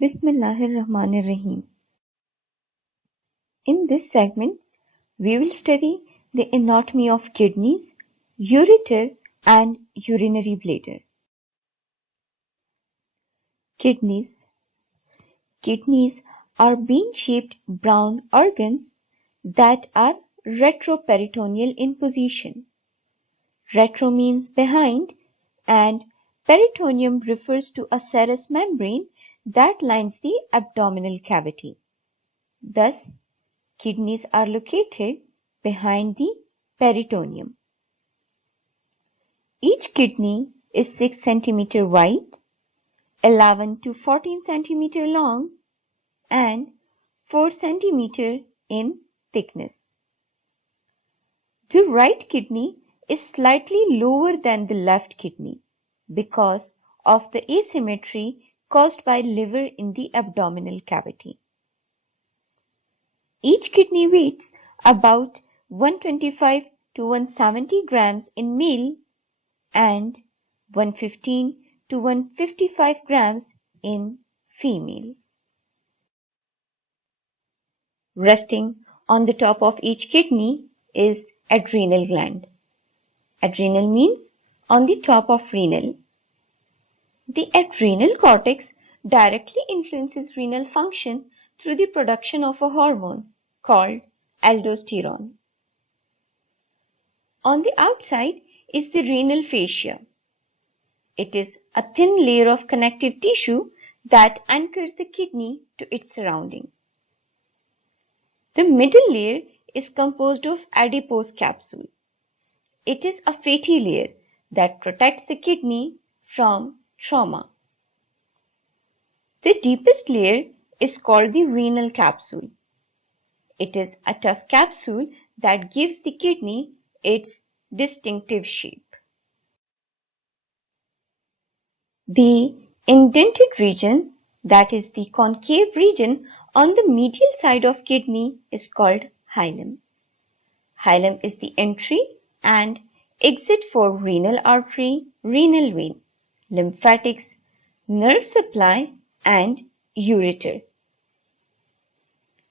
Bismillahirrahmanirrahim. In this segment, we will study the anatomy of kidneys, ureter, and urinary bladder. Kidneys. Kidneys are bean-shaped brown organs that are retroperitoneal in position. Retro means behind, and peritoneum refers to a serous membrane that lines the abdominal cavity. Thus, kidneys are located behind the peritoneum. Each kidney is 6 cm wide, 11 to 14 cm long, and 4 cm in thickness. The right kidney is slightly lower than the left kidney because of the asymmetry caused by liver in the abdominal cavity. Each kidney weighs about 125 to 170 grams in male and 115 to 155 grams in female. Resting on the top of each kidney is adrenal gland. Adrenal means on the top of renal. The adrenal cortex directly influences renal function through the production of a hormone called aldosterone. On the outside is the renal fascia. It is a thin layer of connective tissue that anchors the kidney to its surrounding. The middle layer is composed of adipose capsule. It is a fatty layer that protects the kidney from trauma. The deepest layer is called the renal capsule. It is a tough capsule that gives the kidney its distinctive shape. The indented region, that is the concave region on the medial side of kidney, is called hilum. Hilum is the entry and exit for renal artery, renal vein, lymphatics, nerve supply, and ureter.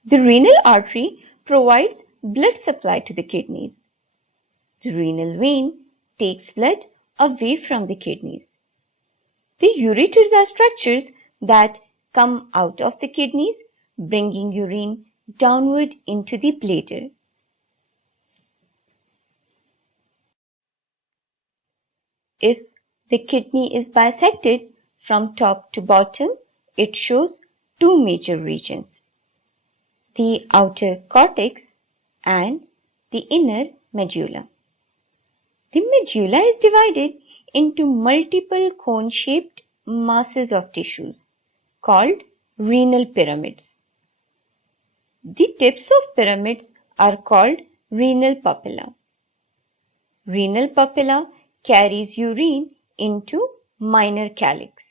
The renal artery provides blood supply to the kidneys. The renal vein takes blood away from the kidneys. The ureters are structures that come out of the kidneys, bringing urine downward into the bladder. If the kidney is bisected from top to bottom, it shows two major regions: the outer cortex and the inner medulla. The medulla is divided into multiple cone-shaped masses of tissues called renal pyramids. The tips of pyramids are called renal papilla. Renal papilla carries urine into minor calyx.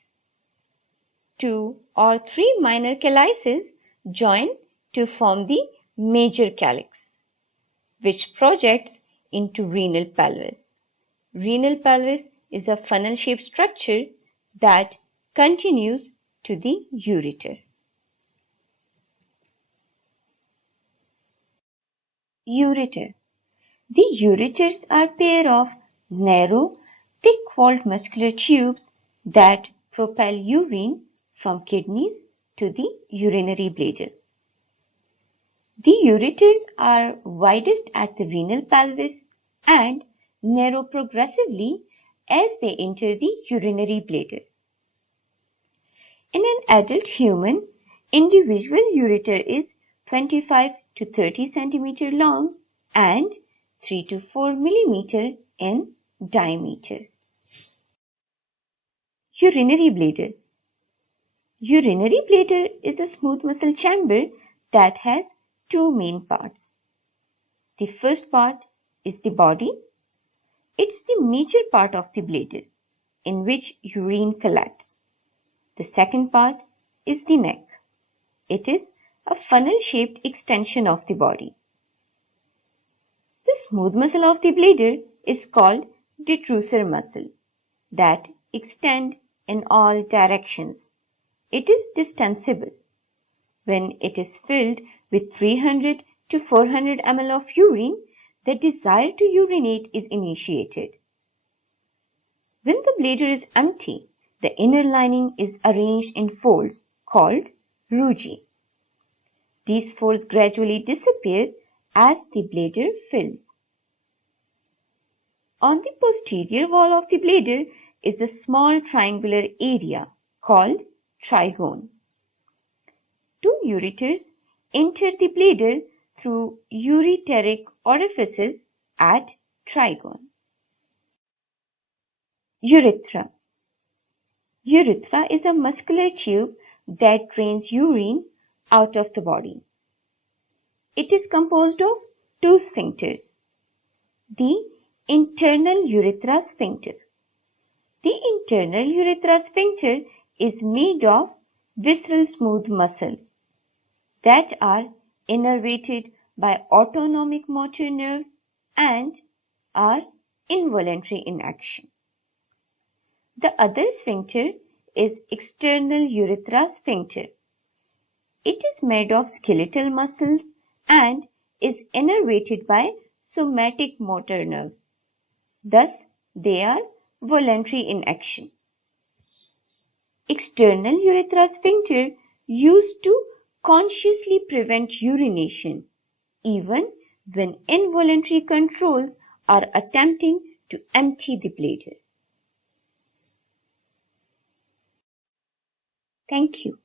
2 or 3 minor calyces join to form the major calyx, which projects into renal pelvis. Renal pelvis is a funnel-shaped structure that continues to the ureter. Ureter. The ureters are a pair of narrow, thick-walled muscular tubes that propel urine from kidneys to the urinary bladder. The ureters are widest at the renal pelvis and narrow progressively as they enter the urinary bladder. In an adult human, individual ureter is 25 to 30 cm long and 3 to 4 mm in diameter. Urinary bladder. Urinary bladder is a smooth muscle chamber that has two main parts. The first part is the body. It's the major part of the bladder in which urine collects. The second part is the neck. It is a funnel-shaped extension of the body. The smooth muscle of the bladder is called Detrusor muscle that extend in all directions. It is distensible. When it is filled with 300 to 400 ml of urine, the desire to urinate is initiated. When the bladder is empty, the inner lining is arranged in folds called rugae. These folds gradually disappear as the bladder fills. On the posterior wall of the bladder is a small triangular area called trigone. Two ureters enter the bladder through ureteric orifices at trigone. Urethra. Urethra is a muscular tube that drains urine out of the body. It is composed of two sphincters. The internal urethra sphincter. The internal urethra sphincter is made of visceral smooth muscles that are innervated by autonomic motor nerves and are involuntary in action. The other sphincter is external urethra sphincter. It is made of skeletal muscles and is innervated by somatic motor nerves. Thus, they are voluntary in action. External urethra sphincter used to consciously prevent urination, even when involuntary controls are attempting to empty the bladder. Thank you.